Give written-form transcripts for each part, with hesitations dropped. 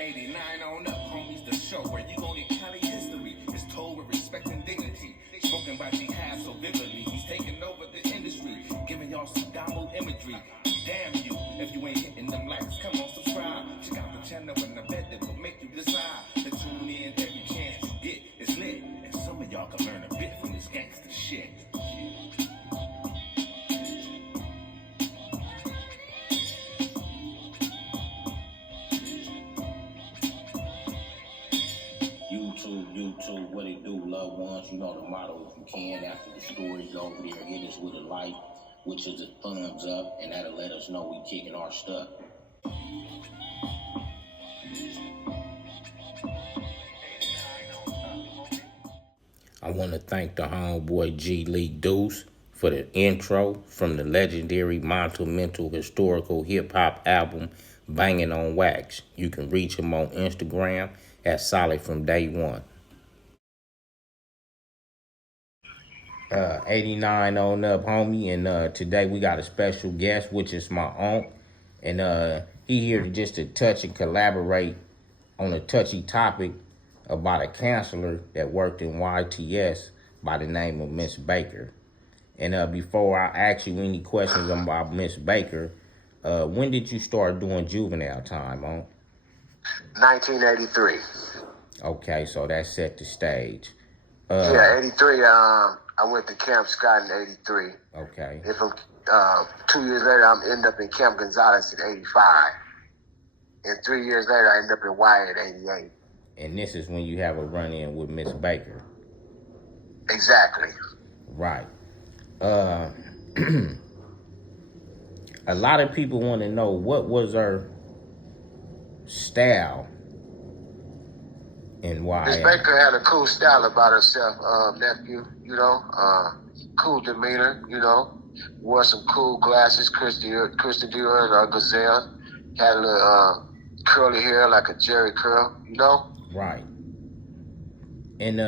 89 on up, homies, the show where you gon' get Cali history. It's told with respect and dignity. Spoken by jihad so vividly. He's taking over the industry, giving y'all some download imagery. Damn you, if you ain't hitting them likes, come on, subscribe. Check out the channel and I bet it will make you decide to tune in every chance you get. It's lit, and some of y'all can learn a bit from this gangster shit. YouTube, what it do, loved ones? You know the motto, if you can, after the story's over there, hit us with a like, which is a thumbs up, and that'll let us know we kicking our stuff. I want to thank the homeboy G. Lee Deuce for the intro from the legendary Mental historical hip-hop album, Banging on Wax. You can reach him on Instagram at Solid From Day One. 89 on up, homie, and today we got a special guest, which is my aunt, and he here to touch and collaborate on a touchy topic about a counselor that worked in YTS by the name of Miss Baker. And before I ask you any questions about Miss Baker, when did you start doing juvenile time, aunt? 1983. Okay, so that set the stage. 83. I went to Camp Scott in 83. Okay. And from 2 years later, I ended up in Camp Gonzales in 85. And 3 years later, I ended up in Wyatt at 88. And this is when you have a run-in with Miss Baker. Exactly. Right. A lot of people want to know, what was her style and why? Miss Baker had a cool style about herself, nephew, you know, cool demeanor, you know, wore some cool glasses, Christian Dior or Gazelle, had a little curly hair like a Jerry curl, you know? Right. And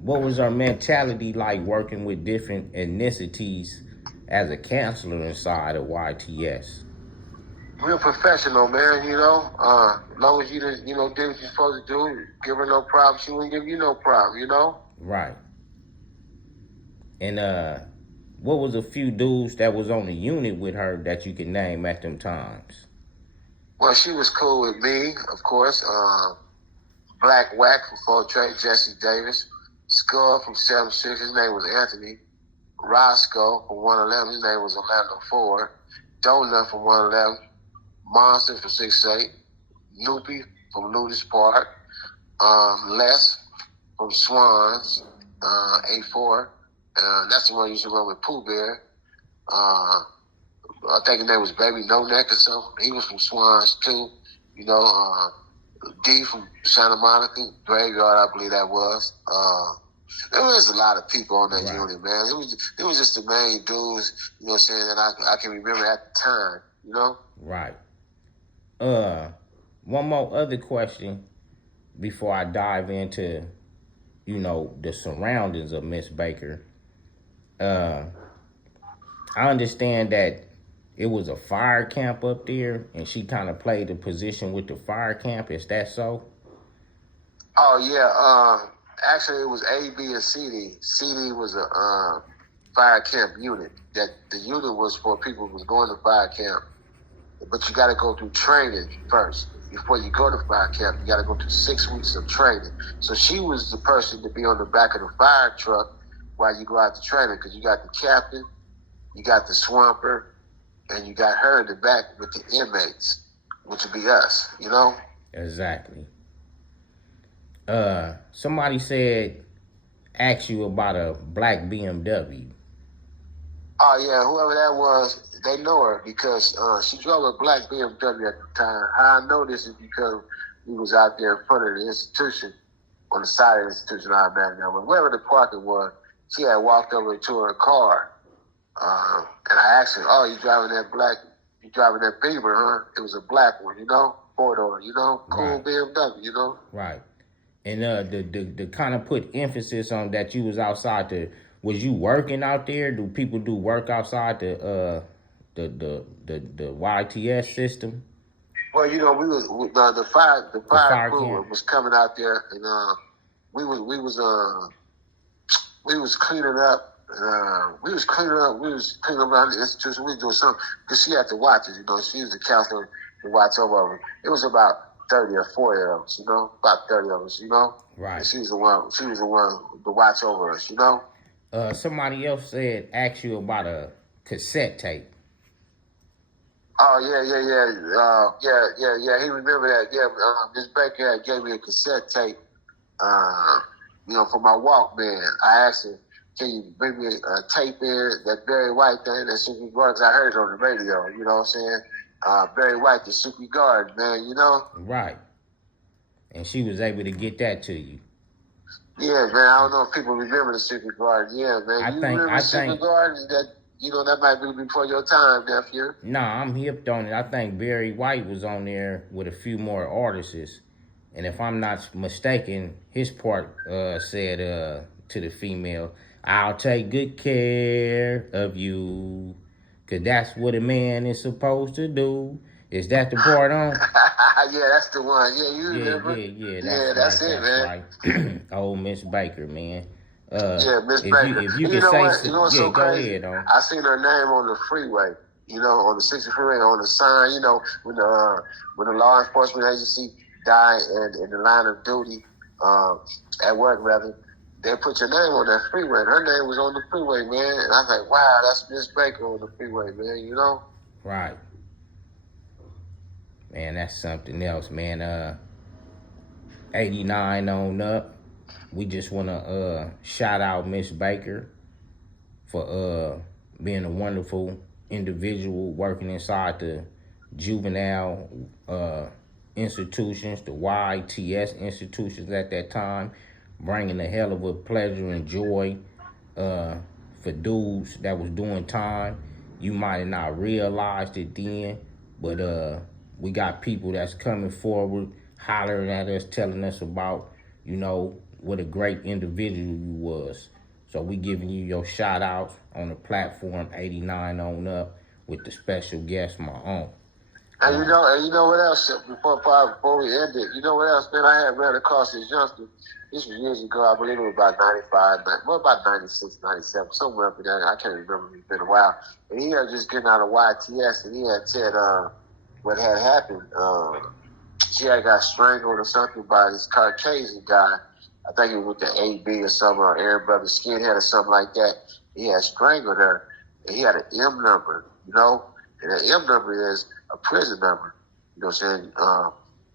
what was her mentality like working with different ethnicities as a counselor inside of YTS? Real professional, man, you know. As long as you did what you're supposed to do, give her no problem, she wouldn't give you no problem, you know? Right. And what was a few dudes that was on the unit with her that you can name at them times? Well, she was cool with me, of course. Black Whack from Fort Trey, Jesse Davis. Skull from 7-6, his name was Anthony. Roscoe from 111, his name was Orlando Ford. Donut from 111. Monster from 6'8". Loopy from Ludus Park. Les from Swans, 8'4". That's the one who used to run with Pooh Bear. I think his name was Baby No Neck or something. He was from Swans too. You know, D from Santa Monica, Graveyard, I believe that was. There was a lot of people on that unit, man. It was just the main dudes, you know what I'm saying, that I can remember at the time, you know? Right. One more other question before I dive into, you know, the surroundings of Miss Baker. I understand that it was a fire camp up there, and she kind of played the position with the fire camp. Is that so? Oh, yeah. Actually, it was A, B, and CD. CD was a fire camp unit. That the unit was for people who was going to fire camp. But you got to go through training first. Before you go to fire camp, you got to go through 6 weeks of training. So she was the person to be on the back of the fire truck while you go out to training, because you got the captain, you got the swamper, and you got her in the back with the inmates, which would be us, you know? Exactly. Somebody asked you about a black BMW. Oh, yeah, whoever that was, they know her because she drove a black BMW at the time. How I know this is because we was out there in front of the institution, on the side of the institution, I imagine that was. Wherever the parking was, she had walked over to her car. And I asked her, oh, you driving that Beamer, huh? It was a black one, you know? 4-door, you know? Cool BMW, you know? Right. And the kind of put emphasis on that you was outside was you working out there? Do people do work outside the YTS system? Well, the The fire fire crew camp. was coming out there, and we was cleaning up. We was cleaning up. We was cleaning up around the institution. We was doing something because she had to watch it. She was the counselor to watch over us. It was about 30 or 40 of us. About 30 of us. Right. And she was the one. She was the one to watch over us. Somebody else asked you about a cassette tape. Oh yeah. He remembered that. Yeah, Miss Baker had gave me a cassette tape. For my Walkman. I asked her, "Can you bring me a tape in that Barry White thing that Suki Garden?" I heard it on the radio. You know what I'm saying? Barry White, the Suki Garden, man. Right. And she was able to get that to you. Yeah, man. I don't know if people remember the Suki Garden. Yeah, man. Remember Suki Garden? That might be before your time, nephew. Nah, I'm hipped on it. I think Barry White was on there with a few more artists. And if I'm not mistaken, his part said to the female, "I'll take good care of you, 'cause that's what a man is supposed to do." Is that the part on? Yeah, that's the one. Yeah, you remember? Yeah, That's it, man. Right. Old Miss Baker, man. Yeah, Miss Baker. If you know could say, what? What's so crazy? Go ahead, I seen her name on the freeway. On the 60 freeway, on the sign. When the law enforcement agency died in the line of duty, at work rather, they put your name on that freeway. And her name was on the freeway, man. And I was like, wow, that's Miss Baker on the freeway, man. Right. Man, that's something else, man. 89 on up. We just want to shout out Miss Baker for being a wonderful individual working inside the juvenile institutions, the YTS institutions at that time, bringing a hell of a pleasure and joy for dudes that was doing time. You might have not realized it then, but we got people that's coming forward, hollering at us, telling us about, what a great individual you was. So we giving you your shout outs on the platform 89 on up with the special guest, my own. And you know what else? Before we end it, you know what else, man? I had ran across this youngster. This was years ago. I believe it was about 95, about 96, 97, somewhere up in there. I can't remember. It's been a while. And he had just getting out of YTS, and he had said what had happened. She had got strangled or something by this Caucasian guy. I think it was with the AB or something, or Aaron Brothers Skinhead or something like that. He had strangled her, and he had an M number, and the M number is a prison number. You know what I'm saying?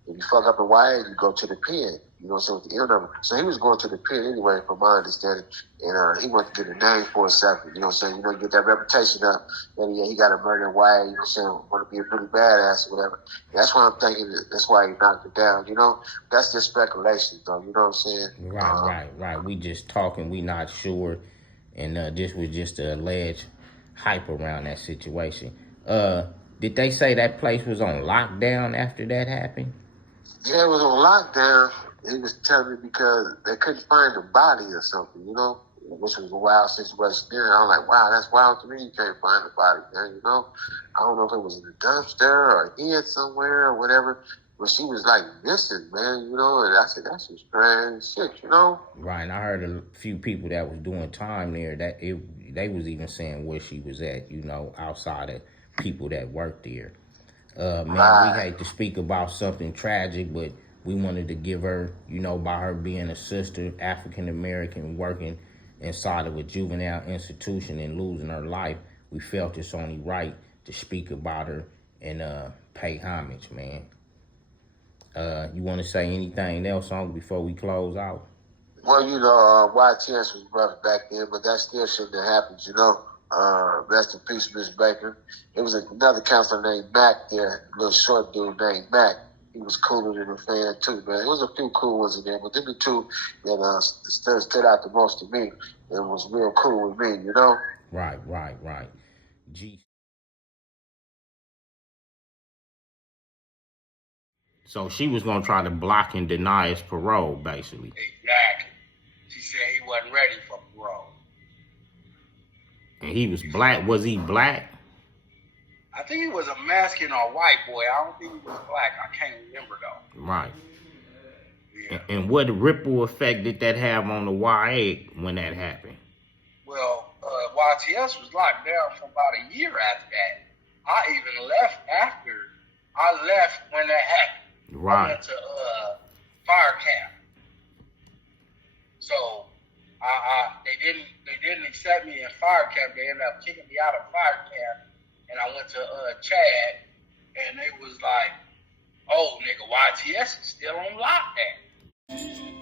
If you fuck up in YA, you go to the pen. You know what I'm saying, with the M number. So he was going to the pen anyway, from my understanding. And he wanted to get a name for himself. You know what I'm saying? Get that reputation up. And he got a murder in YA, you know what I'm saying? Want to be a really badass or whatever. That's why I'm thinking that's why he knocked it down, That's just speculation, though. You know what I'm saying? Right. We just talking. We not sure. And this was just a alleged hype around that situation. Did they say that place was on lockdown after that happened? Yeah, it was on lockdown. He was telling me because they couldn't find the body or something, which was a wild situation there. I was like, wow, that's wild to me. You can't find the body, man, I don't know if it was in a dumpster or hid somewhere or whatever, but she was like missing, man, and I said, that's some strange shit, Right, and I heard a few people that was doing time there they was even saying where she was at, outside of people that worked there. Man, we hate to speak about something tragic, but we wanted to give her, by her being a sister, African American, working inside of a juvenile institution and losing her life, we felt it's only right to speak about her and pay homage, man. You want to say anything else on before we close out? Well, YTS was rough back then, but that still shouldn't have happened, Rest in peace, Miss Baker. There was another counselor named Mac there, a little short dude named Mac. He was cooler than a fan too, man. There was a few cool ones in there, but them the two that stood out the most to me and was real cool with me, Right. So she was gonna try to block and deny his parole, basically. Exactly. She said he wasn't ready for parole. And he was black. Was he black? I think he was a Mexican or white boy. I don't think he was black. I can't remember though. Right. Yeah. And what ripple effect did that have on the YA when that happened? Well, YTS was locked down for about a year after that. I even left after. I left when that happened. Right. I went to fire camp. So they didn't accept me in fire camp. They ended up kicking me out of fire camp, and I went to Chad, and they was like, "Oh, nigga, YTS is still on lockdown."